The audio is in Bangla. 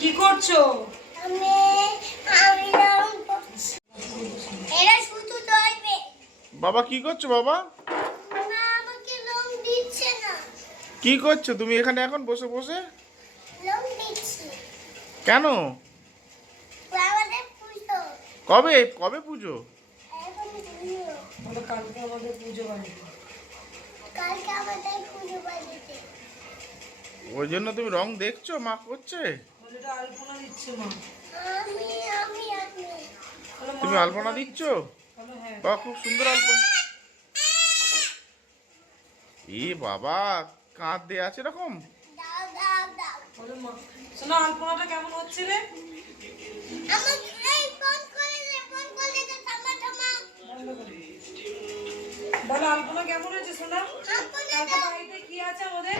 কি করছ? আমি আমি রং করছি এরা শুধু ধরবে বাবা কি করছ বাবা? মা আমাকে রং দিচ্ছে না। কি করছ? তুমি এখানে এখন বসে বসে? রং দিচ্ছে। কেন? কবে? কবে পুজো? কালকে আমাদের পুজো বাড়িতে। কালকে আমাদের পুজো বাড়িতে। ওই জন্য তুমি রং দেখছ? মা করছে? বলে এটা আলপনা দিচ্ছে মা। আমি আমি আমি বলো, মা তুমি আলপনা দিচ্ছ? হ্যাঁ। খুব সুন্দর আলপনা। এ বাবা কাঁধ দিয়ে আছে এরকম? দাও দাও দাও বলো মা শোনা আলপনাটা কেমন হচ্ছে রে। বলো আলপনা কেমন হয়েছে শোনা? বাড়িতে কি আছে আমাদের?